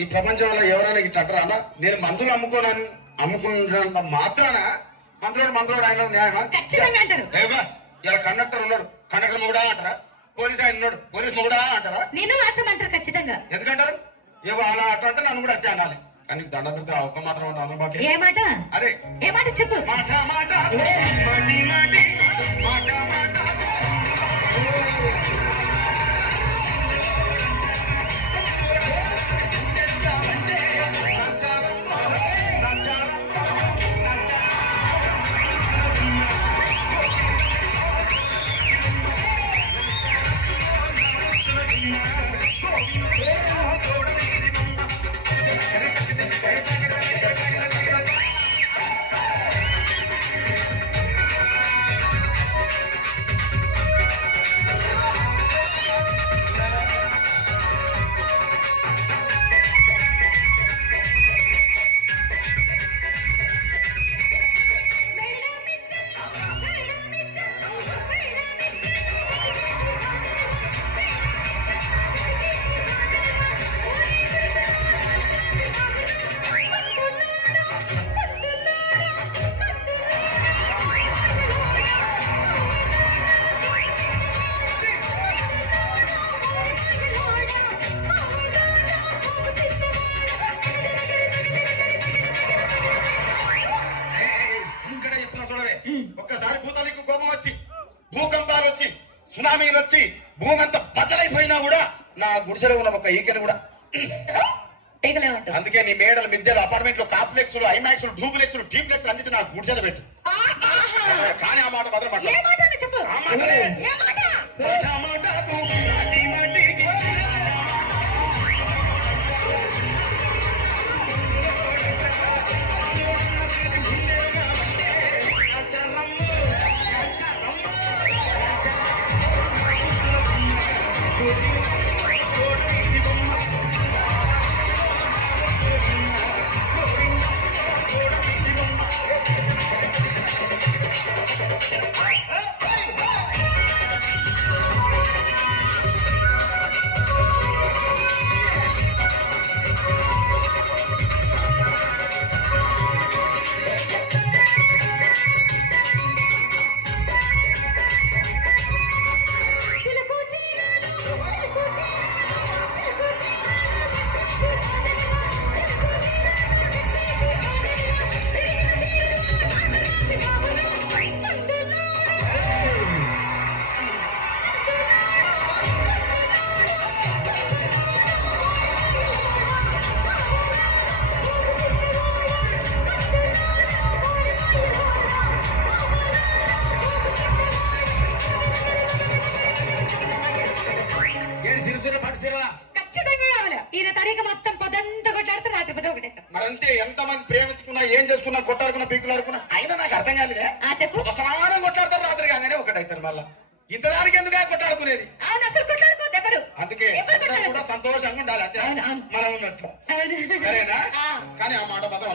ఈ ప్రపంచంలో ఎవరైనా ఇట్లా అంటారా అన్న? నేను మందులు అమ్ముకున్నంత మాత్రాన మందులోడు ఆయన న్యాయమా? ఇలా కండక్టర్ ఉన్నాడు, కండక్టర్ మొగుడా అంటారా? పోలీస్ ఆయన ఉన్నాడు, పోలీస్ మొగుడా అంటారా? నేను మాత్రం అంటారు ఖచ్చితంగా. ఎందుకంటారు? ఏవో అలా అట్లా అంటే నన్ను కూడా అట్టే అనాలి. కానీ దండం పెడితే ఒక్క మాత్రం అన్న ఏ మాట? అదే ఏ మాట చెప్పు. మాట మాట మాటి మాటి మాట మాట ఒక్కసారి భూతానికి కోపం వచ్చి భూకంపాలు వచ్చి సునామీలు వచ్చి భూమి అంతా బద్దలైపోయినా కూడా నా గుడిసెలో ఉన్న ఒక ఈకెను కూడా అందుకే నీ మేడలు మిద్దెలు అపార్ట్మెంట్లు కాంప్లెక్స్లు ఐమాక్స్లు డూప్లెక్స్లు టీప్లెక్స్లు అందించి నా గుడిసెలు పెట్టు. కానీ ఆ మాట మాత్రం మరంతే. ఎంతమంది ప్రేమించుకున్నా ఏం చేసుకున్నా కొట్టాడుకున్నా పీకులాడుకున్నా అయినా నాకు అర్థం కాదులే. సమానం కొట్లాడతారు రాత్రి కాగానే ఒకటైతారు. మళ్ళా ఇంత దానికి ఎందుకు కొట్టాడుకునేది? అందుకే కూడా సంతోషంగా ఉండాలి అంతే మనం ఉన్నట్టు. సరేనా? కానీ ఆ మాట మాత్రం